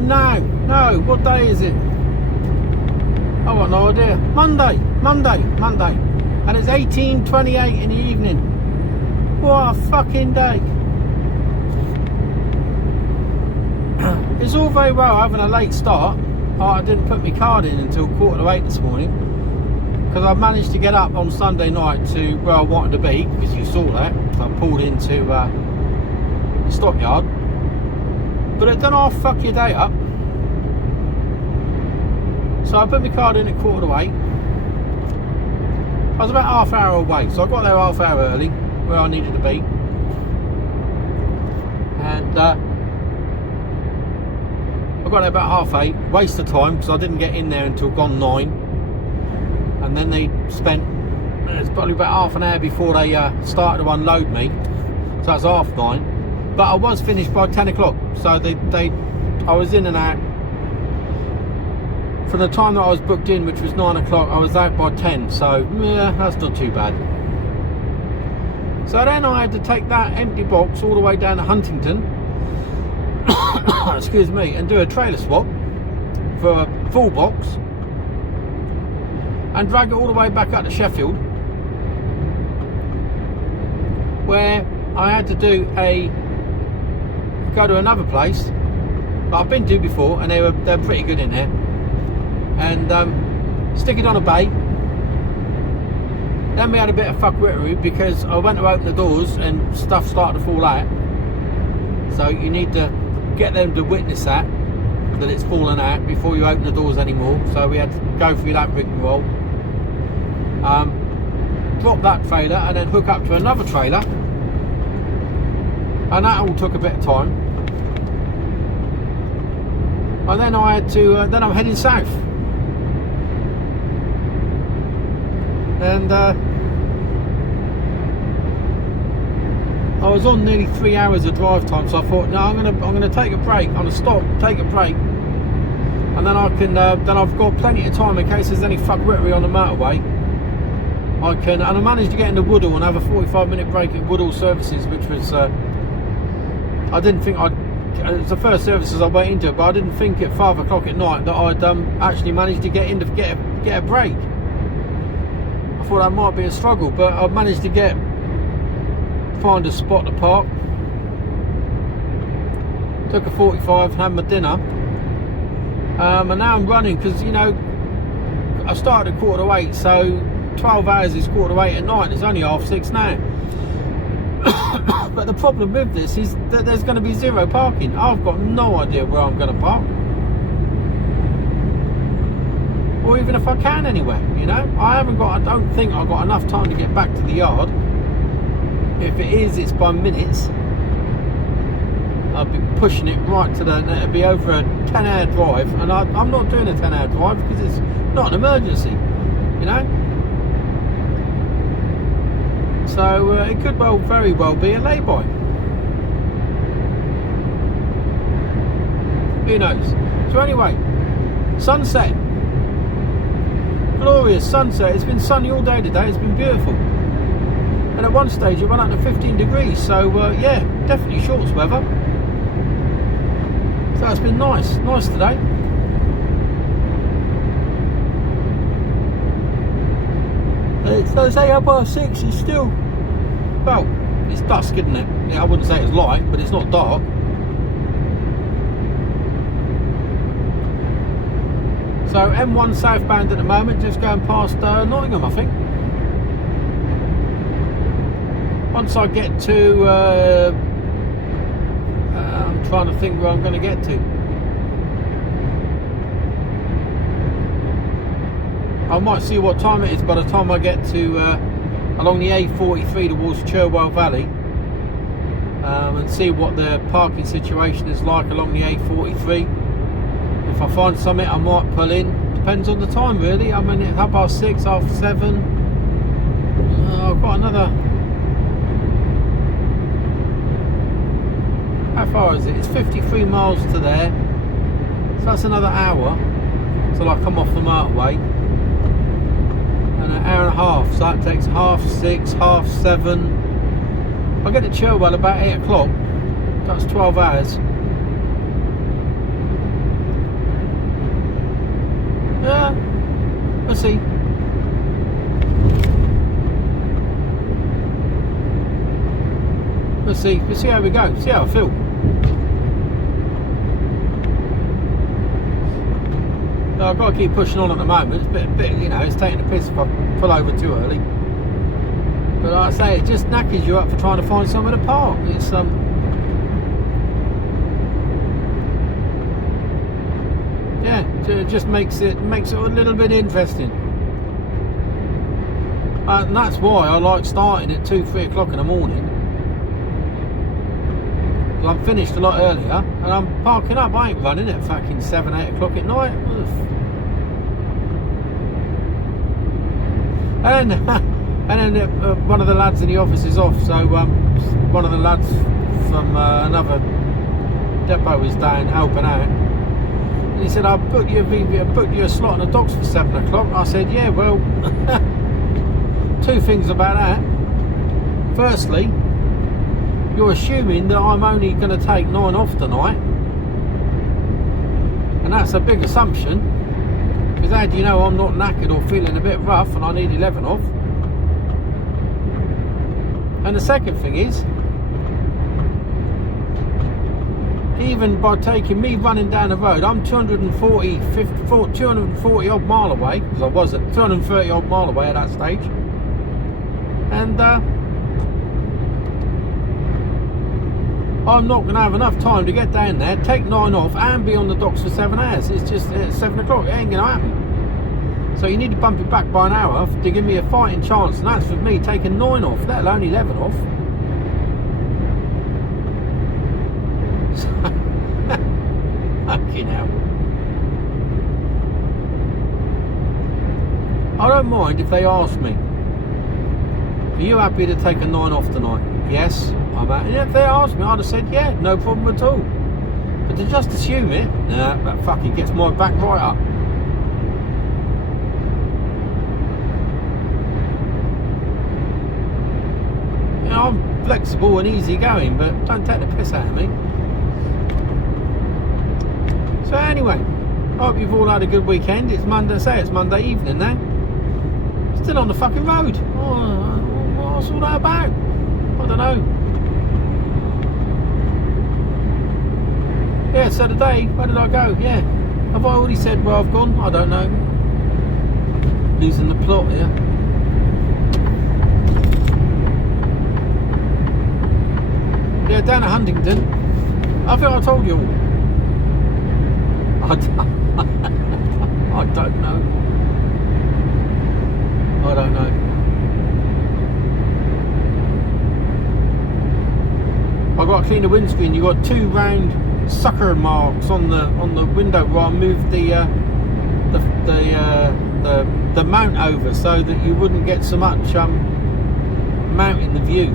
time now? No, what day is it? I've got no idea. Monday. And it's 18:28 in the evening. What a fucking day. It's all very well having a late start. I didn't put my card in until 7:45 this morning, because I managed to get up on Sunday night to where I wanted to be, because you saw that. I pulled into the stockyard. But it don't half fuck your day up. So I put my card in at 7:45. I was about half hour away, so I got there half hour early, where I needed to be. And I got there about 8:30, waste of time, because I didn't get in there until gone 9. And then they spent, it's probably about half an hour before they started to unload me, so that's 9:30. But I was finished by 10 o'clock, so I was in and out. From the time that I was booked in, which was 9 o'clock, I was out by 10, so yeah, that's not too bad. So then I had to take that empty box all the way down to Huntington, excuse me, and do a trailer swap for a full box, and drag it all the way back up to Sheffield, where I had to go to another place that I've been to before, and they're pretty good in there, and stick it on a bay. Then we had a bit of fuckwittery, because I went to open the doors and stuff started to fall out, so you need to get them to witness that it's fallen out before you open the doors anymore. So we had to go through that rigmarole, drop that trailer and then hook up to another trailer, and that all took a bit of time. And then I had to then I'm heading south, and I was on nearly 3 hours of drive time, so I thought, no, I'm gonna take a break. I'm gonna stop, take a break, and then I can then I've got plenty of time in case there's any fuckwittery on the motorway. And I managed to get into Woodall and have a 45-minute break at Woodall Services, which was I didn't think it was the first services I went into, but I didn't think at 5 o'clock at night that I'd actually managed to get a break. I thought that might be a struggle, but I managed to find a spot to park. Took a 45, had my dinner, and now I'm running, because I started at 7:45, so 12 hours is 7:45 at night. It's only 6:30 now. But the problem with this is that there's going to be zero parking. I've got no idea where I'm going to park, or even if I can anywhere. I don't think I've got enough time to get back to the yard. If it is, it's by minutes. I'll be pushing it right to it'll be over a 10-hour drive, and I'm not doing a 10-hour drive because it's not an emergency, So it could very well be a lay-by. Who knows? So anyway, sunset. Glorious sunset. It's been sunny all day today. It's been beautiful. And at one stage it went up to 15 degrees. So yeah, definitely shorts weather. So it's been nice today. So say 6:30, it's still, well, it's dusk, isn't it? Yeah, I wouldn't say it's light, but it's not dark. So M1 southbound at the moment, just going past Nottingham, I think. Once I get to, I'm trying to think where I'm going to get to. I might see what time it is by the time I get to along the A43 towards Cherwell Valley, and see what the parking situation is like along the A43. If I find something, I might pull in. Depends on the time, really. I mean, it's 6:30, 7:30. I've got another. How far is it? It's 53 miles to there, so that's another hour till I come off the motorway. And an hour and a half, so that takes 6:30, 7:30. I get to Cherwell about 8 o'clock. That's 12 hours. Yeah, we'll see. We'll see. We'll see how we go. See how I feel. I've got to keep pushing on at the moment. It's a bit, you know, it's taking the piss if I pull over too early. But like I say, it just knackers you up for trying to find somewhere to park. It's yeah, it just makes it a little bit interesting. And that's why I like starting at 2-3 o'clock in the morning. I'm finished a lot earlier and I'm parking up. I ain't running at fucking 7-8 o'clock at night. And then one of the lads in the office is off, so one of the lads from another depot is down helping out, and he said, I'll book you a slot on the docks for 7 o'clock. I said, yeah, well, two things about that. Firstly, you're assuming that I'm only going to take 9 off tonight, and that's a big assumption, because how do you know I'm not knackered or feeling a bit rough and I need 11 off? And the second thing is, even by taking me running down the road, I'm 240 odd mile away, because I was at 230 odd mile away at that stage, and I'm not going to have enough time to get down there, take 9 off and be on the docks for 7 hours. It's just at 7 o'clock, it ain't going to happen. So you need to bump it back by an hour to give me a fighting chance, and that's with me taking 9 off, let alone 11 off. Fucking hell. I don't mind if they ask me, are you happy to take a 9 off tonight? Yes, I'm happy. And if they asked me, I'd have said, yeah, no problem at all. But to just assume it, nah, that fucking gets my back right up. You know, I'm flexible and easygoing, but don't take the piss out of me. So anyway, I hope you've all had a good weekend. It's Monday, it's Monday evening now. Still on the fucking road. Oh, what's all that about? I don't know. Yeah, so today, where did I go? Yeah. Have I already said where I've gone? I don't know. Losing the plot here. Yeah, down at Huntingdon. I think I told you all. I don't know. I don't know. I've got to clean the windscreen. You've got 2 round sucker marks on the window where I moved the mount over so that you wouldn't get so much mount in the view.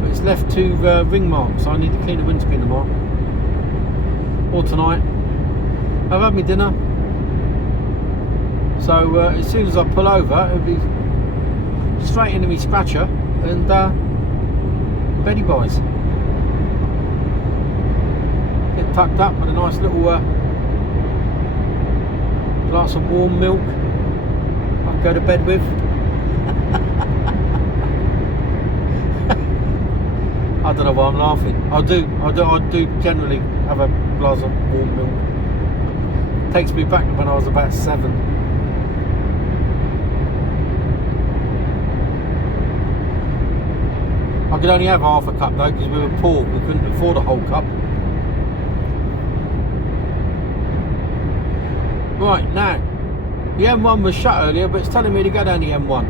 But it's left 2 ring marks. So I need to clean the windscreen tomorrow or tonight. I've had my dinner, so as soon as I pull over, it'll be straight into me scratcher and Betty boys. Get tucked up with a nice little glass of warm milk I can go to bed with. I don't know why I'm laughing. I do generally have a glass of warm milk. It takes me back to when I was about 7. I could only have half a cup though because we were poor, we couldn't afford a whole cup. Right, now, the M1 was shut earlier, but it's telling me to go down the M1.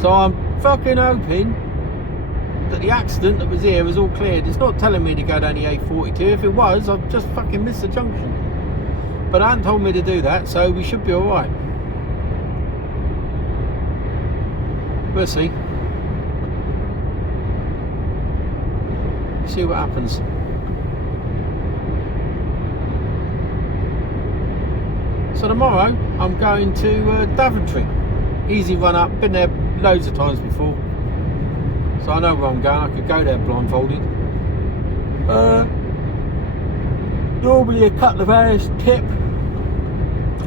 So I'm fucking hoping that the accident that was here was all cleared. It's not telling me to go down the A42. If it was, I've just fucking missed the junction. But it hasn't told me to do that, so we should be alright. We'll see. See what happens. So tomorrow I'm going to Daventry. Easy run up, been there loads of times before, so I know where I'm going. I could go there blindfolded. Normally a couple of hours tip,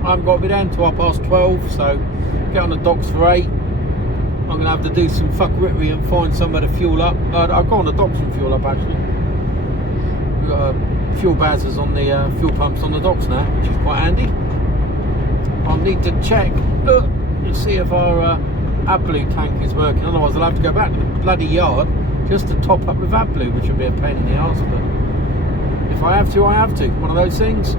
I haven't got to be there until 12:30, so get on the docks for 8. I'm going to have to do some fuckery and find somewhere to fuel up. I'll go on the docks and fuel up actually. We've got fuel bazzers on the fuel pumps on the docks now, which is quite handy. I'll need to check to see if our AdBlue tank is working, otherwise I'll have to go back to the bloody yard just to top up with AdBlue, which would be a pain in the arse, but if I have to, I have to. One of those things.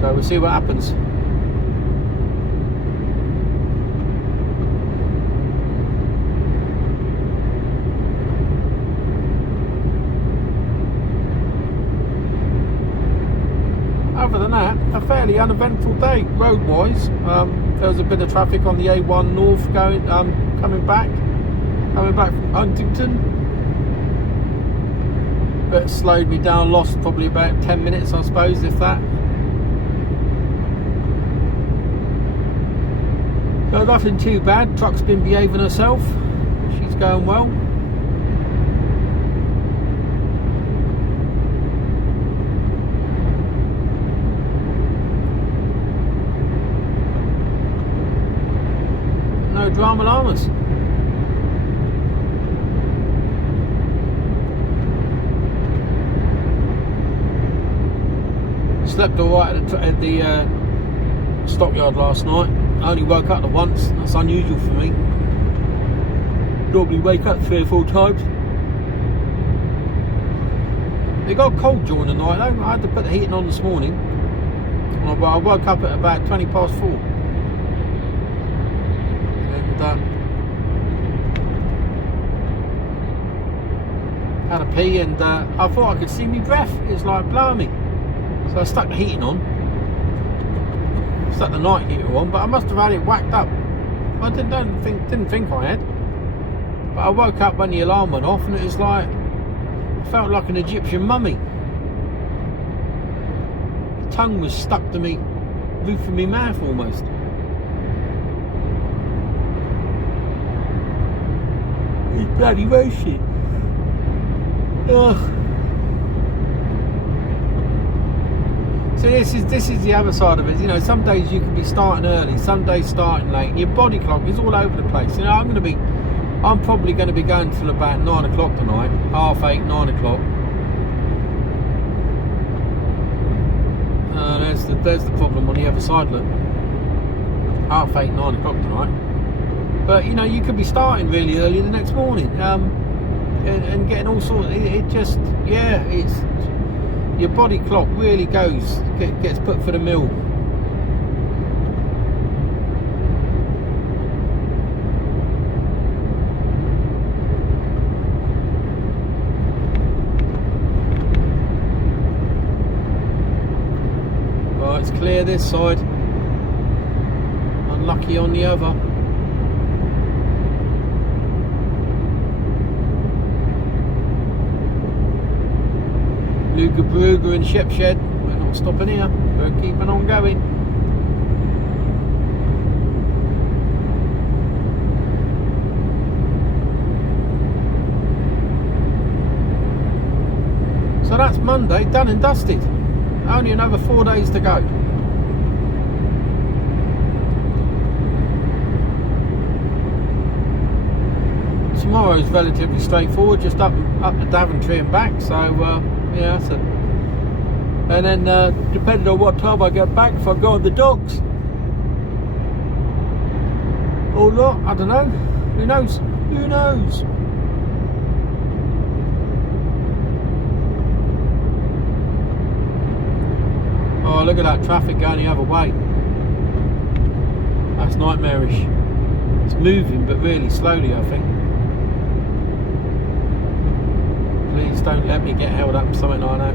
So we'll see what happens. Other than that, a fairly uneventful day road-wise. There was a bit of traffic on the A1 North coming back from Huntington. But slowed me down, lost probably about 10 minutes, I suppose, if that. So nothing too bad. Truck's been behaving herself. She's going well. No drama llamas. Slept alright at the stockyard last night. I only woke up once. That's unusual for me. Normally wake up 3 or 4 times. It got cold during the night though. I had to put the heating on this morning. I woke up at about 4:20. And had a pee, and I thought I could see my breath. It was like blowing me. So I stuck the heating on. Stuck the night heater on, but I must have had it whacked up. I didn't think I had. But I woke up when the alarm went off, and it was like I felt like an Egyptian mummy. The tongue was stuck to me, roof of my mouth almost. It's bloody roasty. Ugh. So this is the other side of it. You know, some days you can be starting early, some days starting late. Your body clock is all over the place. You know, I'm probably going to be going till about 9 o'clock tonight, 8:30, 9 o'clock. There's the problem on the other side. Look, 8:30, 9 o'clock tonight. But you know, you could be starting really early the next morning, and getting all sorts. It's your body clock really gets put for the mill. Right, it's clear this side. Unlucky on the other. Luga Brugger and Shepshed, we're not stopping here, we're keeping on going. So that's Monday, done and dusted. Only another 4 days to go. Tomorrow's relatively straightforward, just up to Daventry and back, so yeah, so, and then depending on what time I get back, if I go on the docks or not, I don't know. Who knows? Who knows? Oh, look at that traffic going the other way. That's nightmarish. It's moving, but really slowly, I think. Please don't let me get held up with something like that.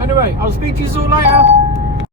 Anyway, I'll speak to you all later.